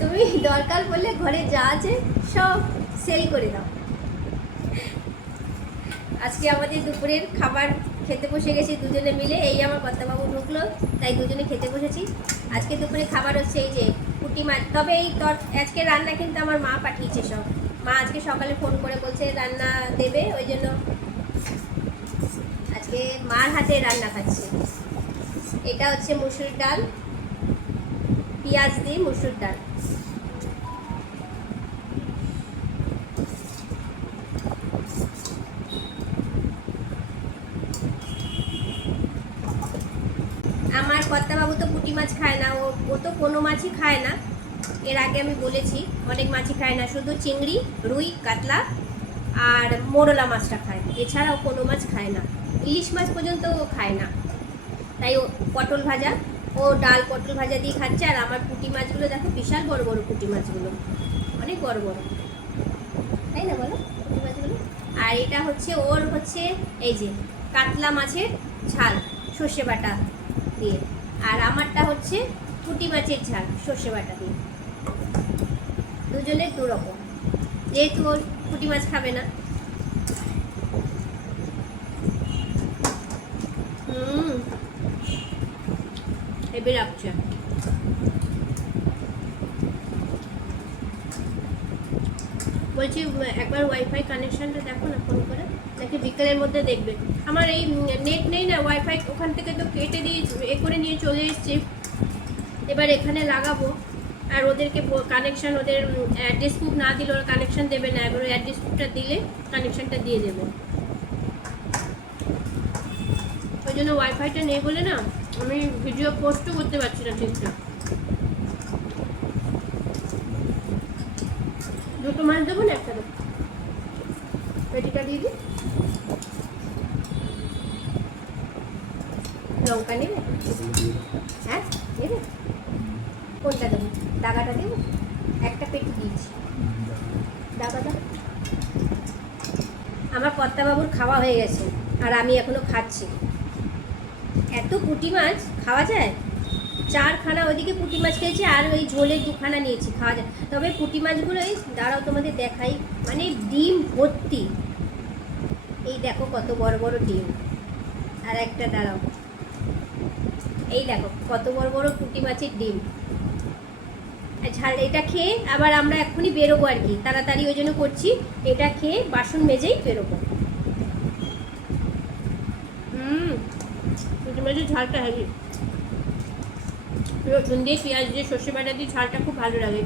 তুমি দরকার পড়লে ঘরে যা আছে সব সেল করে দাও। আজকে আমাদের দুপুরের খাবার খেতে বসে গেছি দুজনে মিলে। এই আমার কর্তাবাবু ঢুকলো, তাই দুজনে খেতে বসেছি। আজকে দুপুরে খাবার হচ্ছে এই যে পুঁটি মাছ। তবে এই আজকে রান্না কিন্তু আমার মা পাঠিয়েছে সব। মা আজকে সকালে ফোন করে বলছে রান্না দেবে, ওই জন্য আজকে মার হাতে রান্না খাচ্ছে। এটা হচ্ছে মুসুর ডাল, পেঁয়াজ দিয়ে মুসুর ডাল। আমার কর্তাবাবু তো পুঁটি মাছ খায় না, ও তো কোনো মাছই খায় না। এর আগে আমি বলেছি অনেক মাছই খায় না, শুধু চিংড়ি, রুই, কাতলা আর মোরলা মাছটা খায়, এছাড়াও কোনো মাছ খায় না। ইলিশ মাছ পর্যন্ত ও খায় না। তাই ও পটল ভাজা, ও ডাল পটল ভাজা দিয়ে খাচ্ছে। আর আমার পুঁটি মাছগুলো দেখো, বিশাল বড় বড় পুঁটি মাছগুলো, অনেক বড় বড়, তাই না বলো পুঁটি মাছগুলো। আর এটা হচ্ছে ওর হচ্ছে এই যে কাতলা মাছের ঝাল সর্ষে বাটা দিয়ে, আর আমারটা হচ্ছে পুঁটি মাছের ঝাল সর্ষে বাটা দিয়ে। দুজনের দু রকম, যেহেতু ওর পুঁটি মাছ খাবে না। হেভি লাগছে। বলছি একবার ওয়াইফাই কানেকশনটা দেখো না ফোন করে, নাকি বিকেলের মধ্যে দেখবে। আমার এই নেট নেই না, ওয়াইফাই ওখান থেকে তো কেটে দিয়ে এ করে নিয়ে চলে এসেছি। এবার এখানে লাগাবো, আর ওদেরকে কানেকশন, ওদের অ্যাড্রেস বুক না দিলে ওরা কানেকশন দেবে না। এবার অ্যাড্রেস বুকটা দিলে কানেকশনটা দিয়ে দেবে। ওই জন্য ওয়াইফাইটা নেই বলে না আমি ভিডিও পোস্টও করতে পারছি না ঠিকঠাক। দুটো মাছ দেবো না একটা দেবো, পেটিটা দিয়ে দিই। লঙ্কা নেবে? হ্যাঁ নেবে। কোনটা দেবো? দাগাটা দেবো? একটা পেটি দিয়েছি, দাগা দাও। আমার কর্তাবাবুর খাওয়া হয়ে গেছে আর আমি এখনো খাচ্ছি। এত পুঁটি মাছ খাওয়া যায়? 4খানা ওইদিকে পুঁটি মাছ খেয়েছি, আর ওই ঝোলের 2খানা নিয়েছি, খাওয়া যায়। তবে পুঁটি মাছগুলো এই দাঁড়াও তোমাদের দেখাই, মানে ডিম ভর্তি। এই দেখো কত বড় বড় ডিম। আর একটা দাঁড়াও, এই দেখো কত বড় বড় পুঁটি মাছের ডিম। ঝাল এটা খেয়ে আবার আমরা এক্ষুনি বেরোবো আর কি, তাড়াতাড়ি ওই জন্য করছি। এটা খেয়ে বাসন মেজেই বেরোবো। পুঁটি মাছের ঝালটা হেভি, রসুন দিয়ে পেঁয়াজ দিয়ে সর্ষে বাটা দিয়ে ঝালটা খুব ভালো লাগে।